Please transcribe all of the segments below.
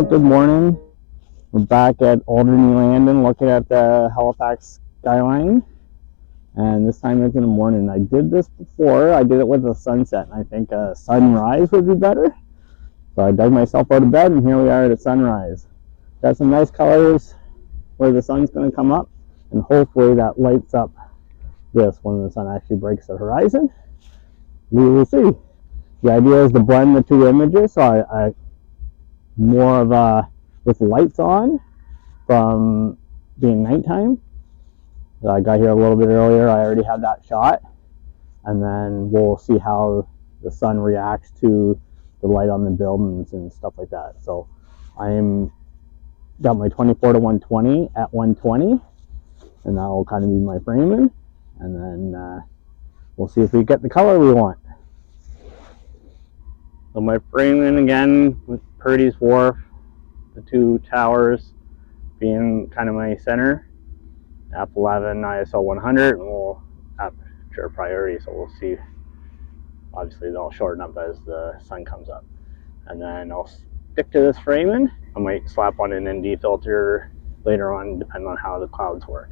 Well, good morning. We're back at Alderney Landing looking at the Halifax skyline. And this time it's in the morning. I did this before. I did it with a sunset, and I think a sunrise would be better. So I dug myself out of bed, and here we are at a sunrise. Got some nice colors where the sun's going to come up, and hopefully that lights up this when the sun actually breaks the horizon. We will see. The idea is to blend the two images, so I more of a with lights on from being nighttime. So I got here a little bit earlier. I already had that shot, and then we'll see how the sun reacts to the light on the buildings and stuff like that. So I'm got my 24 to 120 at 120, and that will kind of be my framing, and then we'll see if we get the color we want. So my framing again with Purdy's Wharf, the two towers being kind of my center. F11 ISO 100, and we'll aperture priority, so we'll see. Obviously they'll shorten up as the sun comes up. And then I'll stick to this framing. I might slap on an ND filter later on, depending on how the clouds work.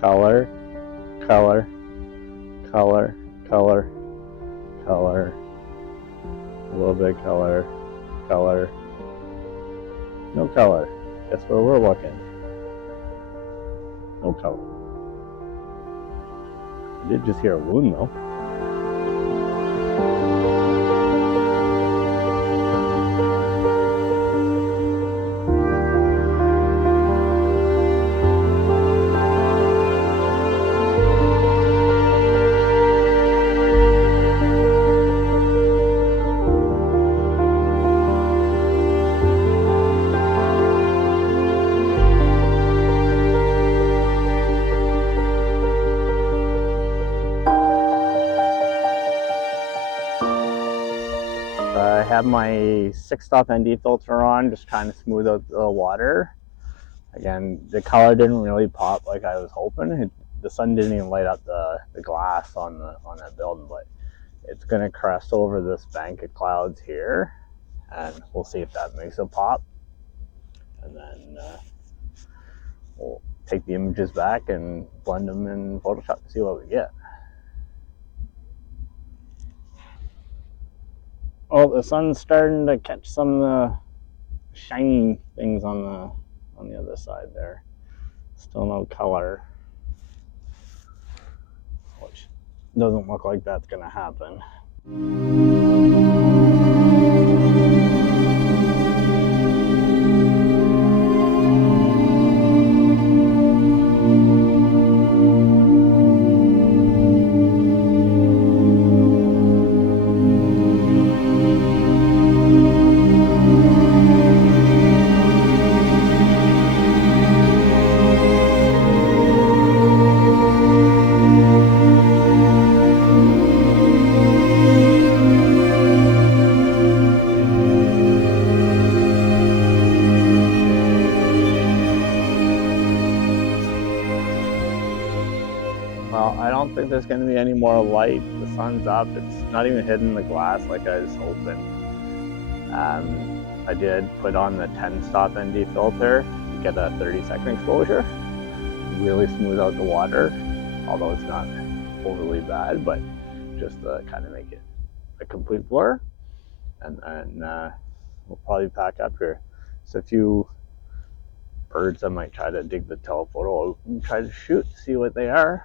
Color, color, color, color, color, a little bit of color, color, no color. Guess where we're looking? No color. I did just hear a loon though. I have my 6-stop ND filter on, just trying to smooth out the water. Again, the color didn't really pop like I was hoping. The sun didn't even light up the glass on that building, but it's going to crest over this bank of clouds here, and we'll see if that makes it pop. And then we'll take the images back and blend them in Photoshop to see what we get. Oh, the sun's starting to catch some of the shiny things on the other side there. Still no color, which doesn't look like that's going to happen. Well, I don't think there's going to be any more light. The sun's up. It's not even hitting the glass like I was hoping. I did put on the 10-stop ND filter to get a 30-second exposure. Really smooth out the water, although it's not overly bad, but just to kind of make it a complete blur. And then we'll probably pack up here. Just a few birds I might try to dig the telephoto out and try to shoot, see what they are.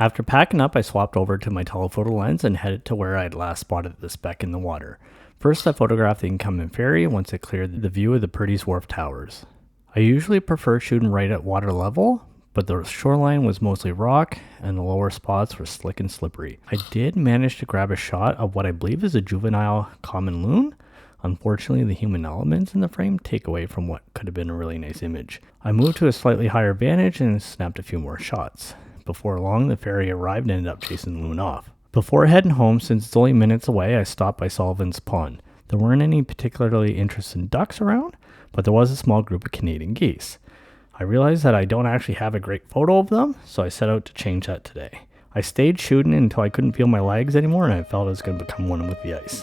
After packing up, I swapped over to my telephoto lens and headed to where I'd last spotted the speck in the water. First, I photographed the incoming ferry once it cleared the view of the Purdy's Wharf towers. I usually prefer shooting right at water level, but the shoreline was mostly rock and the lower spots were slick and slippery. I did manage to grab a shot of what I believe is a juvenile common loon. Unfortunately, the human elements in the frame take away from what could have been a really nice image. I moved to a slightly higher vantage and snapped a few more shots. Before long, the ferry arrived and ended up chasing the loon off. Before heading home, since it's only minutes away, I stopped by Sullivan's pond. There weren't any particularly interesting ducks around, but there was a small group of Canadian geese. I realized that I don't actually have a great photo of them, so I set out to change that today. I stayed shooting until I couldn't feel my legs anymore and I felt I was going to become one with the ice.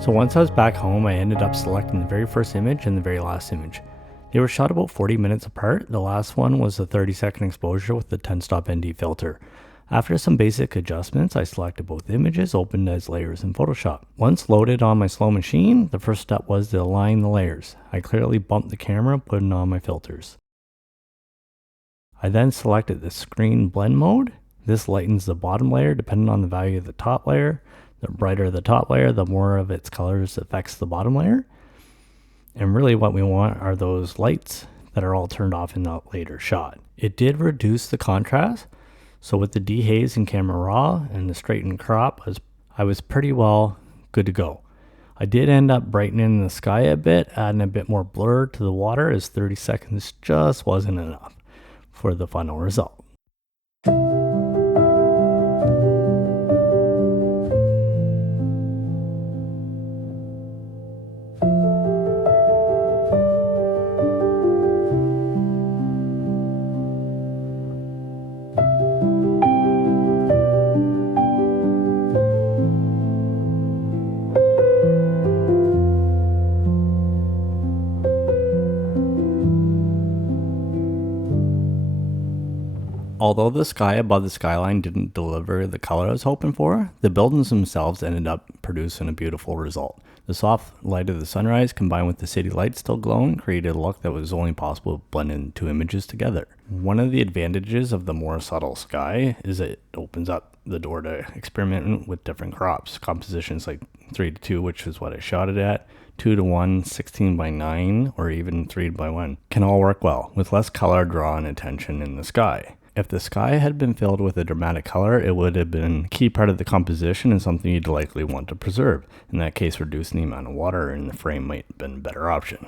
So once I was back home, I ended up selecting the very first image and the very last image. They were shot about 40 minutes apart. The last one was a 30-second exposure with the 10-stop ND filter. After some basic adjustments, I selected both images, opened as layers in Photoshop. Once loaded on my slow machine, the first step was to align the layers. I clearly bumped the camera, putting on my filters. I then selected the screen blend mode. This lightens the bottom layer depending on the value of the top layer. The brighter the top layer, the more of its colors affects the bottom layer. And really what we want are those lights that are all turned off in the later shot. It did reduce the contrast, so with the dehaze in camera raw and the straightened crop, I was pretty well good to go. I did end up brightening the sky a bit, adding a bit more blur to the water, as 30 seconds just wasn't enough for the final result. Although the sky above the skyline didn't deliver the color I was hoping for, the buildings themselves ended up producing a beautiful result. The soft light of the sunrise combined with the city lights still glowing created a look that was only possible blending two images together. One of the advantages of the more subtle sky is it opens up the door to experimenting with different crops. Compositions like 3:2, which is what I shot it at, 2:1, 16:9, or even 3:1 can all work well, with less color drawing attention in the sky. If the sky had been filled with a dramatic color, it would have been a key part of the composition and something you'd likely want to preserve. In that case, reducing the amount of water in the frame might have been a better option.